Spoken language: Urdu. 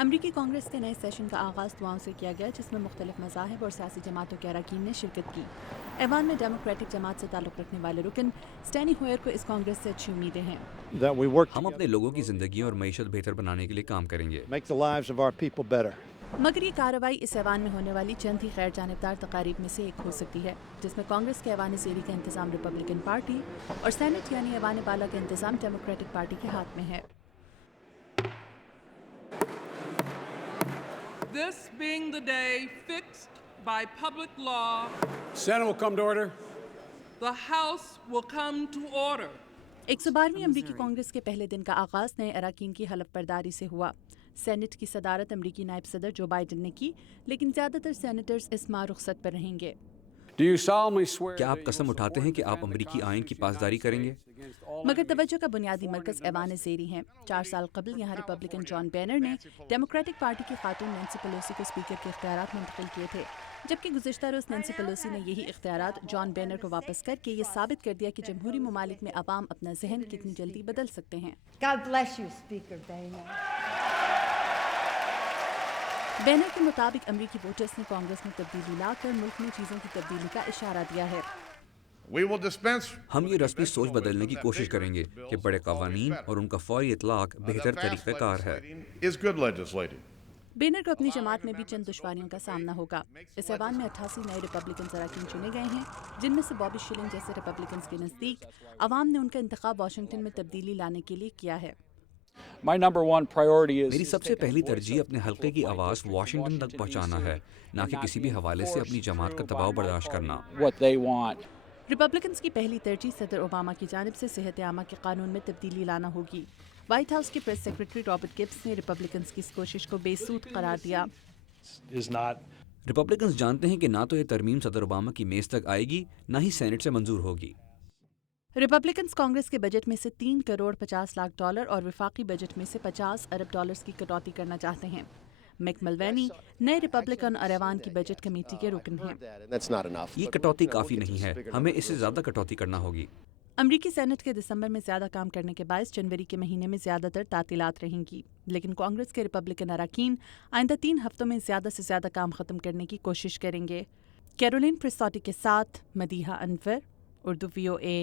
امریکی کانگریس کے نئے سیشن کا آغاز دعاؤں سے کیا گیا، جس میں مختلف مذاہب اور سیاسی جماعتوں کے اراکین نے شرکت کی۔ ایوان میں ڈیموکریٹک جماعت سے تعلق رکھنے والے رکن اسٹینی ہوئر کو اس کانگریس سے اچھی امیدیں ہیں۔ ہم اپنے لوگوں کی زندگی اور معیشت بہتر بنانے کے لیے کام کریں گے۔ مگر یہ کارروائی اس ایوان میں ہونے والی چند ہی غیر جانبدار تقاریب میں سے ایک ہو سکتی ہے، جس میں کانگریس کے ایوان زیری کا انتظام ریپبلکن پارٹی اور سینٹ یعنی ایوان بالا کا انتظام ڈیموکریٹک پارٹی کے ہاتھ میں ہے۔ This being the day fixed by public law, Senate will come to order. the House will come to order. 112ویں امریکی کانگریس کے پہلے دن کا آغاز نئے اراکین کی حلف برداری سے ہوا۔ سینٹ کی صدارت امریکی نائب صدر جو بائیڈن نے کی، لیکن زیادہ تر سینیٹرز اس ماہ رخصت پر رہیں گے۔ Do you solemnly swear کیا آپ قسم اٹھاتے ہیں کہ آپ امریکی آئین کی پاسداری کریں گے؟ مگر توجہ کا بنیادی مرکز ایوان زیری ہیں۔ 4 سال قبل یہاں ریپبلکن جان بینر نے ڈیموکریٹک پارٹی کی خاتون نینسی پیلوسی کو اسپیکر کے اختیارات منتقل کیے تھے، جبکہ گزشتہ روز نینسی پیلوسی نے یہی اختیارات جان بینر کو واپس کر کے یہ ثابت کر دیا کہ جمہوری ممالک میں عوام اپنا ذہن کتنی جلدی بدل سکتے ہیں۔ God bless you, Speaker Boehner. Banner کے مطابق امریکی ووٹرز نے کانگریس میں تبدیلی لا کر ملک میں چیزوں کی تبدیلی کا اشارہ دیا ہے۔ We will dispense ہم یہ رسمی سوچ بدلنے کی کوشش کریں گے کہ بڑے قوانین اور ان کا فوری اطلاق بہتر طریقہ کار ہے۔ is good legislating. بینر کو اپنی جماعت میں بھی چند دشواریوں کا سامنا ہوگا۔ اس ایوان میں 88 نئے ریپبلکن اراکین چنے گئے ہیں، جن میں سے بابی شلنگ جیسے ریپبلکنز کے نزدیک عوام نے ان کا انتخاب واشنگٹن میں تبدیلی لانے کے لیے کیا ہے۔ My number one priority is میری سب سے پہلی ترجیح اپنے حلقے کی آواز واشنگٹن تک پہنچانا ہے، نہ کہ کسی بھی حوالے سے اپنی جماعت کا دباؤ برداشت کرنا۔ what they want. ریپبلکنز کی پہلی ترجیح صدر اوباما کی جانب سے صحت عامہ کے قانون میں تبدیلی لانا ہوگی۔ وائٹ ہاؤس کے پریس سیکرٹری رابرٹ گبز نے ریپبلکنز کی اس کوشش کو بے سود قرار دیا۔ ریپبلکنز جانتے ہیں کہ نہ تو یہ ترمیم صدر اوباما کی میز تک آئے گی، نہ ہی سینٹ سے منظور ہوگی۔ ریپبلکنز کانگریس کے بجٹ میں سے $3 کروڑ 50 لاکھ اور وفاقی بجٹ میں سے $50 ارب کی کٹوتی کرنا چاہتے ہیں۔ مک ملوینی نئے ریپبلکن اور ایوان کی بجٹ کمیٹی کے رکن ہیں۔ یہ کٹوتی کافی نہیں ہے، ہمیں اس سے زیادہ کٹوتی کرنا ہوگی۔ امریکی سینٹ کے دسمبر میں زیادہ کام کرنے کے باعث جنوری کے مہینے میں زیادہ تر تعطیلات رہیں گی، لیکن کانگریس کے ریپبلکن اراکین آئندہ 3 ہفتوں میں زیادہ سے زیادہ کام ختم کرنے کی کوشش کریں گے۔ کیرولین پرسٹاٹی کے ساتھ مدیحہ انور، اردو VOA۔